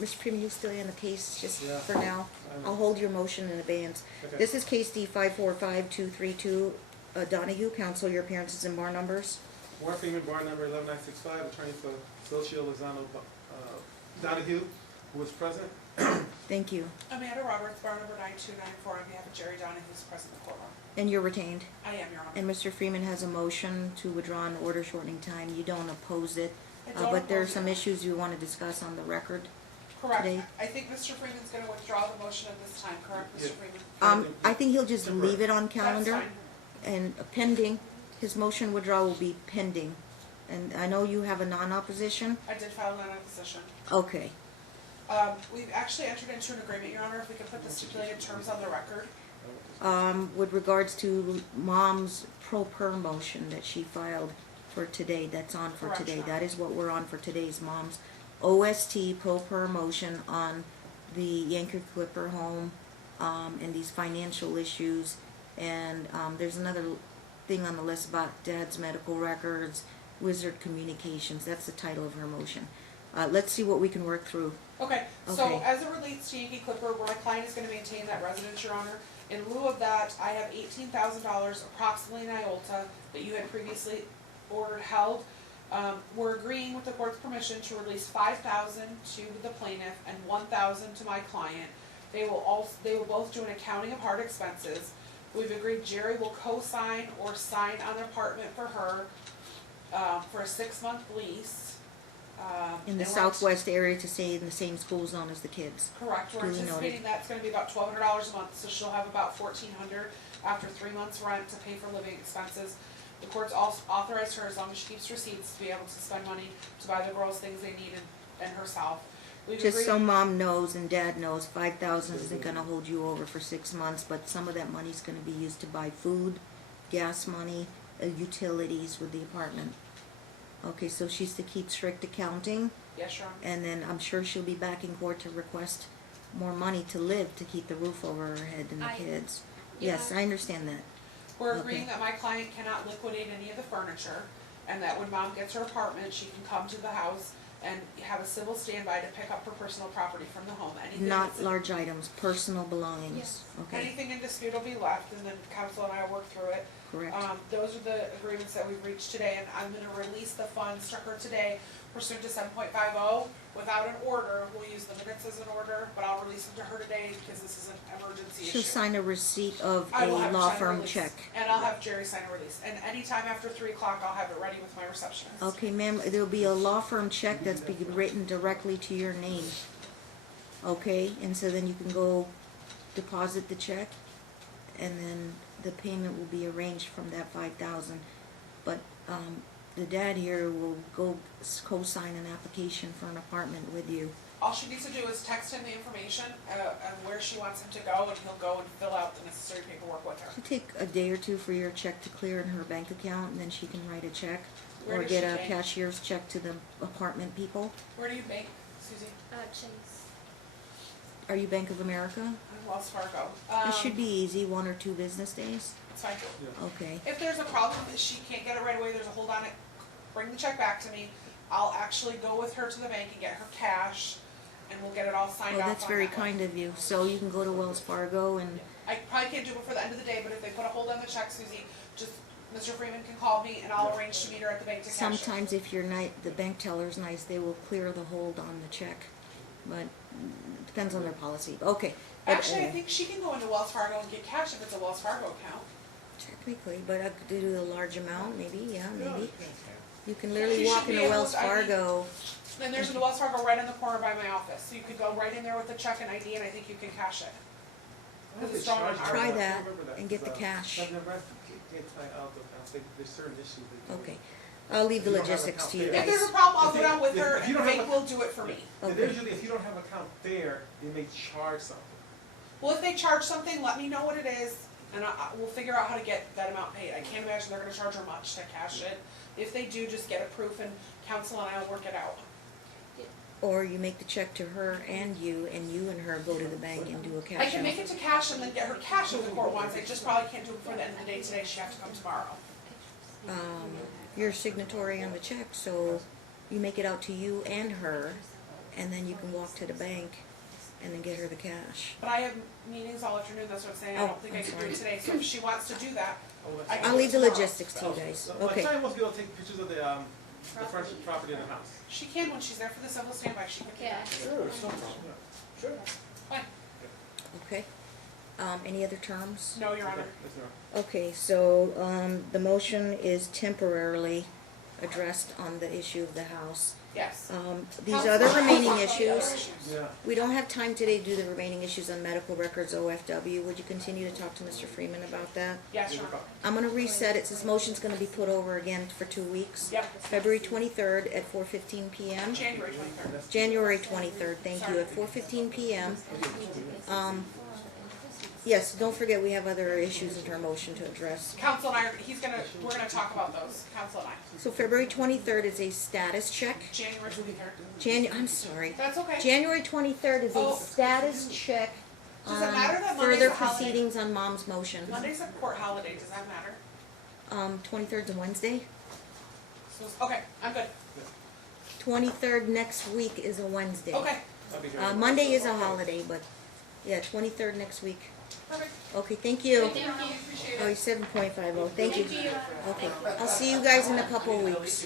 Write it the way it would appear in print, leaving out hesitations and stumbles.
Mr. Freeman, you still in the case just Yeah. for now? I'll hold your motion in abeyance. Okay. This is case D 545232, Donohue. Counsel, your appearances and bar numbers. Warren Freeman, bar number 11965, attorney for Socio Lozano Donohue, who is present. Thank you. Amanda Roberts, bar number 9294, on behalf of Jerry Donohue, who's present in the courtroom. And you're retained. I am, Your Honor. And Mr. Freeman has a motion to withdraw an order shortening time. You don't oppose it, I don't but there are oppose some it. issues you want to discuss on the record. Correct. today. I think Mr. Freeman's going to withdraw the motion at this time, correct, Mr. Yeah. Freeman? I think he'll just leave it on That's calendar. fine. And pending, his motion withdrawal will be pending. And I know you have a non-opposition. I did file an opposition. Okay. We've actually entered into an agreement, Your Honor, if we can put the stipulated terms on the record. With regards to Mom's pro per motion that she filed for today, that's on for Correct, today. Your That Honor. is what we're on for today's Mom's OST pro per motion on the Yankee Clipper home, and these financial issues. And there's another thing on the list about Dad's medical records, Wizard Communications. That's the title of her motion. Let's see what we can work through. Okay, so Okay. as it relates to Yankee Clipper, where my client is going to maintain that residence, Your Honor, in lieu of that, I have $18,000 approximately in IOLTA that you had previously ordered held. We're agreeing with the court's permission to release $5,000 to the plaintiff and $1,000 to my client. They will both do an accounting of hard expenses. We've agreed Jerry will co-sign or sign on an apartment for her for a 6-month lease. In the and we're southwest area to stay in the same school zone as the kids. Correct, we're Duly anticipating that's gonna be about $1,200 a month, so she'll have about $1,400 after 3 months' rent to pay for living expenses. The court's also authorized her, as long as she keeps receipts, to be able to spend money to buy the girls things they need and herself. We've Just so agreed- Mom knows and Dad knows, 5,000 isn't gonna hold you over for 6 months, but some of that money's gonna be used to buy food, gas money, utilities with the apartment. Okay, so she's to keep strict accounting, Yes, Your Honor. and then I'm sure she'll be back in court to request more money to live, to keep the roof over her head and the kids. Yes, I understand that. We're Okay. agreeing that my client cannot liquidate any of the furniture, and that when Mom gets her apartment, she can come to the house and have a civil standby to pick up her personal property from the home. Anything Not that's- large items, personal belongings. Okay, Anything in dispute will be left, and then counsel and I will work through it. correct. Those are the agreements that we've reached today, and I'm gonna release the funds to her today pursuant to 7.50. Without an order, we'll use the minutes as an order, but I'll release them to her today because this is an emergency issue. She'll sign a receipt of I a will have her law sign a firm release, check. and I'll have Jerry sign a release, and anytime after 3 o'clock, I'll have it ready with my receptionist. Okay, ma'am, there'll be a law firm check that's be written directly to your name. Okay, and so then you can go deposit the check, and then the payment will be arranged from that 5,000. But, the dad here will go co-sign an application for an apartment with you. All she needs to do is text him the information, and where she wants him to go, and he'll go and fill out the necessary paperwork with her. It'll take a day or two for your check to clear in her bank account, and then she can write a check. Where Or does get she a bank? cashier's check to the apartment people. Where do you bank, Susie? Chase. Are you Bank of America? Wells Fargo. It should be easy, 1 or 2 business days. It's fine. Okay. If there's a problem that she can't get it right away, there's a hold on it, bring the check back to me. I'll actually go with her to the bank and get her cash, and we'll get it all signed Oh, off that's on very that way. kind of you. So you can go to Wells Fargo and, I probably can't do it before the end of the day, but if they put a hold on the check, Susie, just, Mr. Freeman can call me and I'll arrange to meet her at the bank to cash it. sometimes if you're the bank teller's nice, they will clear the hold on the check. But it depends on their policy. Okay. But, Actually, I think she can go into Wells Fargo and get cash if it's a Wells Fargo account. technically, but I could do a large amount, maybe, yeah, maybe. You can She literally should walk be into able Wells to ID. Fargo. Then there's a Wells Fargo right in the corner by my office, so you could go right in there with the check and ID, and I think you can cash it. Because it's drawn on our. Try I that remember and get the because, cash. I've never can't sign out the accounts. There's certain issues that you Okay. I'll leave the You don't have logistics account to you there. If there's guys. a problem, I'll If go they- down with if- her if and you the don't have bank a- will do it for me. Okay. Usually, if you don't have an account there, they may charge something. Well, if they charge something, let me know what it is, and we'll figure out how to get that amount paid. I can't imagine they're gonna charge her much to cash it. If they do, just get a proof and counsel and I'll work it out. Or you make the check to her and you and her go to the bank and do a cash I can out. make it to cash and then get her cash if the court wants. I just probably can't do it before the end of the day today. She has to come tomorrow. You're signatory on the check, so you make it out to you and her, and then you can walk to the bank and then get her the cash. But I have meetings all afternoon, that's what I'm saying, I Oh, don't think I I'm can do it sorry. today, so if she wants to do that, I can I'll do it leave the tomorrow. logistics to you guys. My Okay. client wants to be able to take pictures of the furniture property in the house. She can, when she's there for the civil standby, she can do Yeah. that. Sure, it's no problem. Sure. Fine. Okay. Any other terms? No, Your Honor. Yes, ma'am. Okay, so, the motion is temporarily addressed on the issue of the house. Yes. These other remaining Counsel, issues, Yeah. we don't have time today to do the remaining issues on medical records, OFW. Would you continue to talk to Mr. Freeman about that? Yes, Your Honor. I'm gonna reset it, since motion's gonna be put over again for 2 weeks. Yep. February 23rd at 4:15 PM. January 23rd. January 23rd, thank you, at 4:15 PM. Yes, don't forget, we have other issues in our motion to address. Counsel and I, we're gonna talk about those, Counsel and I. So February 23rd is a status check. January 23rd. I'm sorry. That's okay. January 23rd is a Oh. status check Does it on matter that Monday's further a holiday? proceedings on mom's motion. Monday's a court holiday, does that matter? 23rd's a Wednesday. Okay, I'm good. 23rd next week is a Wednesday. Okay, I'll be here. Monday is a holiday, but yeah, 23rd next week. perfect. Okay, thank you. Thank you. Appreciate Oh, it. 7.50, thank you. Thank you. Okay, I'll see you guys in a couple of weeks.